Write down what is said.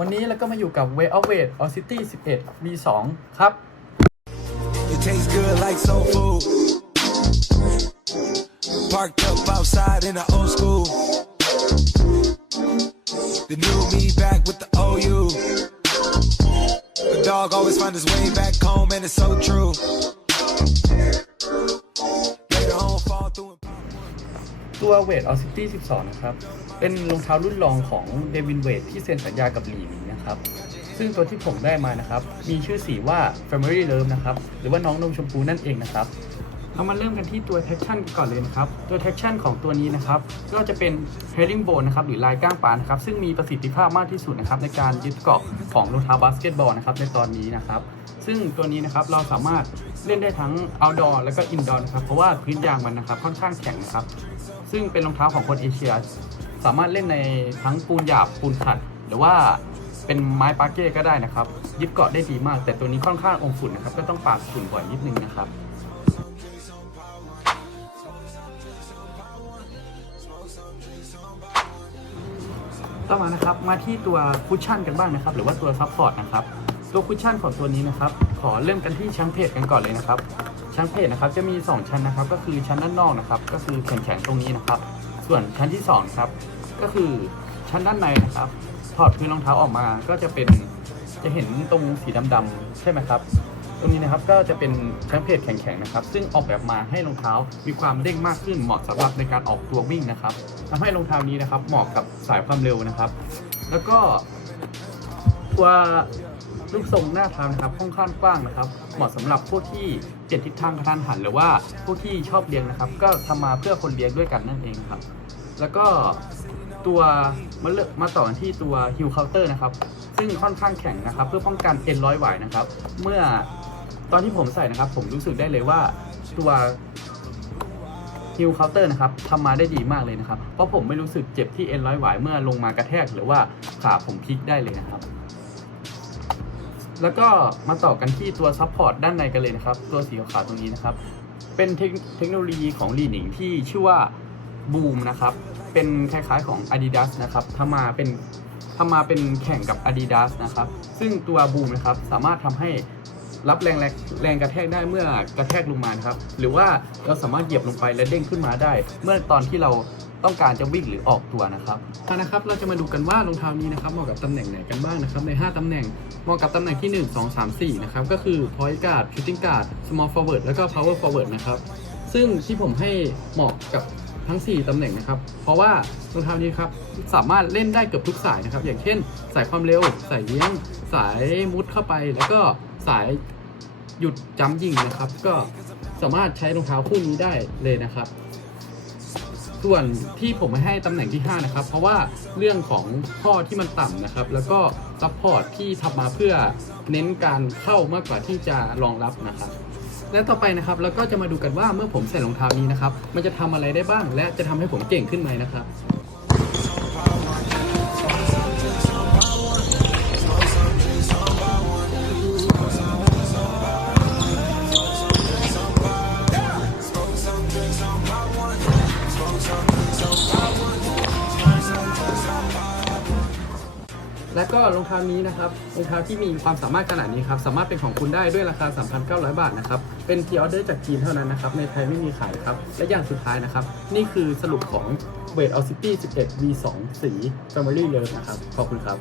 วันนี้เราก็มาอยู่กับ Way of Weight o c i t y 11 V2 ครับ It tastes good like soul food. Parked up outside in the old school. The new me back with the OU. The dog always find his way back home, and it's so true. ตัว Weight o c i t y 12 นะครับ เป็นรองเท้ารุ่นรองของเดวินเวทที่เซ็นสัญญากับหลีนนะครับ ซึ่งตัวที่ผมได้มานะครับ มีชื่อสีว่า Family Love นะครับ หรือว่าน้องนมชมพูนั่นเองนะครับ เรามาเริ่มกันที่ตัว Traction ก่อนเลยนะครับ ตัว Traction ของตัวนี้นะครับ ก็จะเป็น Herringbone นะครับ หรือลายก้างปลานะครับ ซึ่งมีประสิทธิภาพมากที่สุดนะครับ ในการยึดเกาะของรองเท้าบาสเกตบอลนะครับ ในตอนนี้นะครับ ซึ่งตัวนี้นะครับเราสามารถเล่นได้ทั้ง outdoor แล้วก็ indoor นะครับ เพราะว่าพื้นยางมันนะครับค่อนข้างแข็งนะครับ ซึ่งเป็นรองเท้าของคนเอเชีย สามารถเล่นในทั้งปูนหยาบปูนขัด หรือว่าเป็นไม้ปาเก้ก็ได้นะครับ ยึดเกาะได้ดีมาก แต่ตัวนี้ค่อนข้างอมฝุ่นนะครับ ก็ต้องปาดฝุ่นบ่อยนิดนึงนะครับ ต่อมานะครับมาที่ตัวคุชชั่นกันบ้างนะครับ หรือว่าตัวซับพอร์ตนะครับตัวคุชชั่นของตัวนี้นะครับ ขอเริ่มกันที่ชั้นเพจกันก่อนเลยนะครับ ชั้นเพจนะครับจะมี 2 ชั้นนะครับ ก็คือชั้นด้านนอกนะครับ ก็คือแข็งๆตรงนี้นะครับ ส่วนชั้นที่2ครับก็คือชั้นด้านในนะครับ ถอดพื้นรองเท้าออกมาก็จะเป็นจะเห็นตรงสีดำๆใช่ไหมครับ ตรงนี้นะครับก็จะเป็นชั้นเพจแข็งๆนะครับซึ่งออกแบบมาให้รองเท้ามีความเด้งมากขึ้นเหมาะสำหรับในการออกตัววิ่งนะครับทำให้รองเท้านี้นะครับเหมาะกับสายความเร็วนะครับ แล้วก็ตัวรูปทรงหน้าเท้านะครับค่อนข้างกว้างนะครับ เหมาะสำหรับพวกที่เปลี่ยนทิศทางกระทันหันหรือว่าพวกที่ชอบเลี้ยงนะครับ ก็ทำมาเพื่อคนเลี้ยงด้วยกันนั่นเองครับ แล้วก็ตัวมาเลือกมาต่อกันที่ตัวฮิลเคาน์เตอร์นะครับ ซึ่งค่อนข้างแข็งนะครับ เพื่อป้องกันเอ็นร้อยไหวนะครับ เมื่อ ตอนที่ผมใส่นะครับ ผมรู้สึกได้เลยว่าตัวฮิลเคาน์เตอร์นะครับทำมาได้ดีมากเลยนะครับ เพราะผมไม่รู้สึกเจ็บที่เอ็นร้อยหวายเมื่อลงมากระแทกหรือว่าขาผมพลิกได้เลยนะครับ แล้วก็มาต่อกันที่ตัวซัพพอร์ตด้านในกันเลยนะครับ ตัวสีขาวตรงนี้นะครับ เป็นเทคเทคโนโลยีของลีหนิงที่ชื่อว่าบูมนะครับ เป็นคล้ายๆของ Adidas นะครับทำมาเป็นทำมาเป็นแข่งกับ Adidas นะครับ ซึ่งตัวบูมนะครับสามารถทำให้ รับแรงแรงแรงกระแทกได้เมื่อกระแทกลงมานะครับ หรือว่าเราสามารถเหยียบลงไปและเด้งขึ้นมาได้ เมื่อตอนที่เราต้องการจะวิ่งหรือออกตัวนะครับเอานะครับ เราจะมาดูกันว่ารองเท้านี้นะครับเหมาะกับตำแหน่งไหนกันบ้างนะครับใน 5ตำแหน่งเหมาะกับตำแหน่งที่ 1 2 3 4 นะครับ ก็คือ point guard shooting guard small forward แล้วก็ power forward นะครับ ซึ่งที่ผมให้เหมาะกับทั้ง 4 ตำแหน่งนะครับ เพราะว่ารองเท้านี้ครับสามารถเล่นได้เกือบทุกสายนะครับ อย่างเช่น สายความเร็ว สายเลี้ยง สายมุดเข้าไป แล้วก็ สายหยุดจัมป์ยิงนะครับ ก็สามารถใช้รองเท้าคู่นี้ได้เลยนะครับ ส่วนที่ผมไม่ให้ตำแหน่งที่ 5 นะครับ เพราะว่าเรื่องของข้อที่มันต่ำนะครับ แล้วก็ซัพพอร์ตที่ทำมาเพื่อเน้นการเข้ามากกว่าที่จะรองรับนะครับและต่อไปนะครับเราก็จะมาดูกันว่าเมื่อผมใส่รองเท้านี้นะครับ มันจะทำอะไรได้บ้าง และจะทำให้ผมเก่งขึ้นไหมนะครับ และก็รองเท้านี้นะครับรองเท้าที่มีความสามารถขนาดนี้ครับสามารถเป็นของคุณได้ด้วยราคา 3,900 บาทนะครับเป็นพีออเดอร์จากจีนเท่านั้นนะครับในไทยไม่มีขายครับและอย่างสุดท้ายนะครับ นี่คือสรุปของเวทออซิตี้11 V2 สี Family เลยนะครับขอบคุณครับ